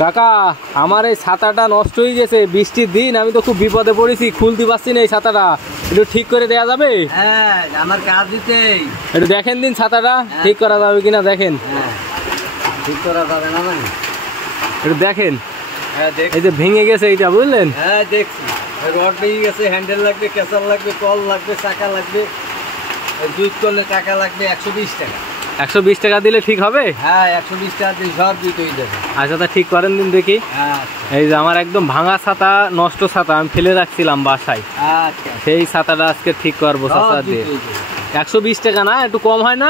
কাকা আমার এই ছাতাটা নষ্ট হয়ে গেছে, বৃষ্টির দিন, আমি তো খুব বিপদে পড়েছি, খুলতে পারছি না এই ছাতাটা, একটু ঠিক করে দেওয়া যাবে? হ্যাঁ আমার কাজ দিতে একটু দেখেন দিন ছাতাটা ঠিক করা যাবে কিনা দেখেন। ঠিক করা যাবে না মানে একটু দেখেন। হ্যাঁ এই যে ভেঙে গেছে এইটা, বুঝলেন? হ্যাঁ দেখছি, রড ভেঙে গেছে, হ্যান্ডেল লাগবে, ক্যাসার লাগবে, কল লাগবে, চাকা লাগবে, জুত করলে টাকা লাগবে 120 টাকা। 120 টাকা দিলে ঠিক হবে? হ্যাঁ 120 টাকা দিয়ে সব জুত হয়ে যাবে। আচ্ছা তা ঠিক করেন দিন দেখি। এই যে আমার একদম ভাঙা ছাতা, নষ্ট ছাতা, আমি ফেলে রাখছিলাম বাসায়, সেই ছাতাটা আজকে ঠিক করবো ছাতা দিয়ে। 120 টাকা না, একটু কম হয় না?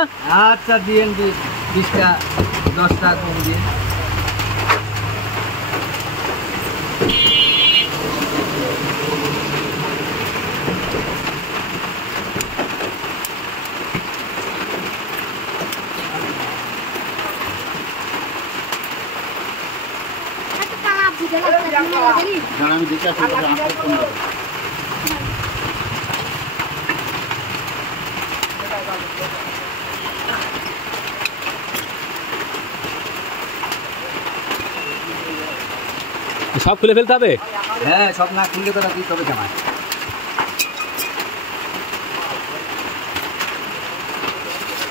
আচ্ছা দিয়েন 20 টাকা 10 টাকা কম দিয়ে। আমি দেখে সব খুলে ফেলতে হবে? হ্যাঁ সব না খুলে তো দিতে হবে জামাই।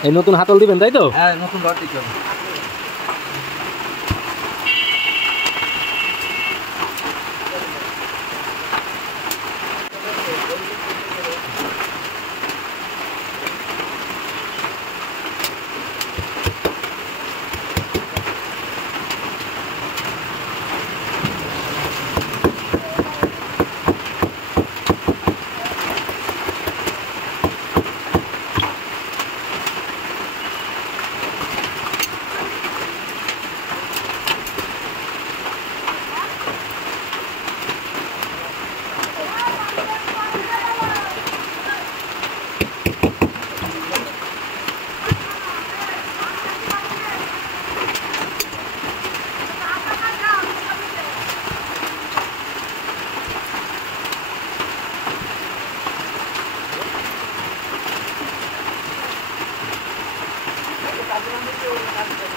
এই নতুন হাতল দিবেন তাই তো? হ্যাঁ নতুন রড দিতে হবে।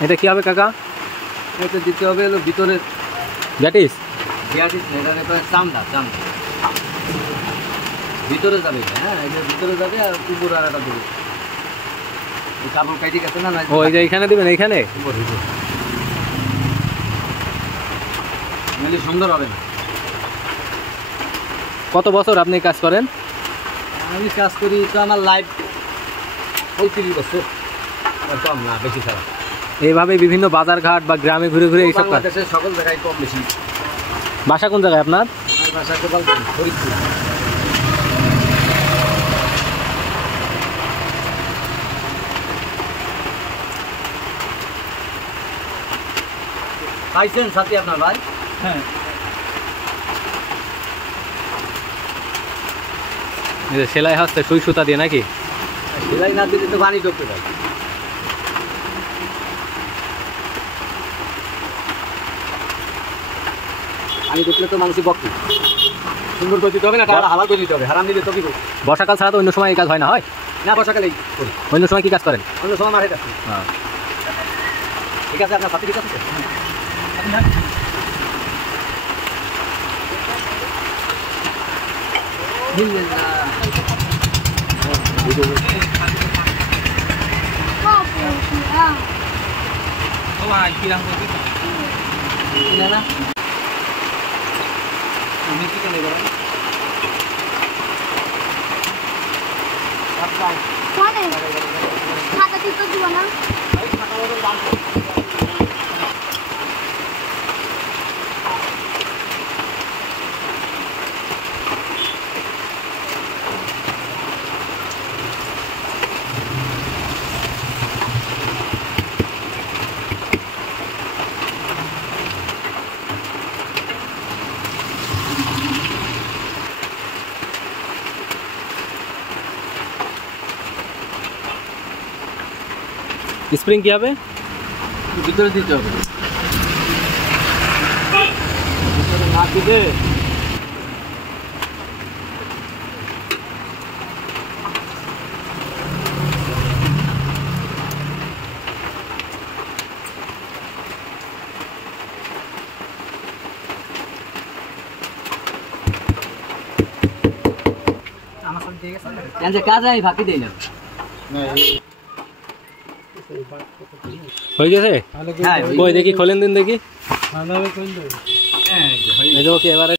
এটা কি হবে কাকা? এটা দিতে হবে হলো ভিতরে গ্যাটিস, চামড়া চামড়া ভিতরে যাবে। হ্যাঁ এটা ভিতরে যাবে আর উপর আর একটা দেবে, কাপড় কাটি গেছে না। ও এই যে এইখানে দিবেন, এইখানে নাহলে সুন্দর হবে না। কত বছর আপনি কাজ করেন? আমি কাজ করি তো আমার লাইফ 35 বছর, কম না বেশি খারাপ। এইভাবে বিভিন্ন বাজার ঘাট বা গ্রামে ঘুরে ঘুরে এইসব কাজ? সকল জায়গায় কম বেশি। বাসা কোন জায়গায় আপনার? আমার বাসা গোপালগঞ্জ, ফরিদপুর। পাইছেন সাথী আপনার ভাই? হ্যাঁ সেলাই হচ্ছে সুই সুতা দিয়ে নাকি? সেলাই না দিলে তো পানি ঢুকতে পারে। পানি ঢুকলে তো মানুষই বকবে। সুন্দর করে দিতে হবে না, হালাল করে দিতে হবে। হারাম দিলে তো কি করবো? বর্ষাকাল ছাড়া তো অন্য সময় এই কাজ হয় না? হয় না, বর্ষাকালেই করি। অন্য সময় কি কাজ করেন? অন্য সময় মাঠে যাচ্ছি। ঠিক আছে, আপনার সাথে ঠিক আছে? স্প্রিং কি হবে? ভিতরে দিতে হবে, ভিতরে না দিলে কাজ আমি ফাঁকি দিই না। হয়ে গেছে? হ্যাঁ কই দেখি, খোলেন দিন দেখি। হ্যাঁ, এই দেখো কি এবারে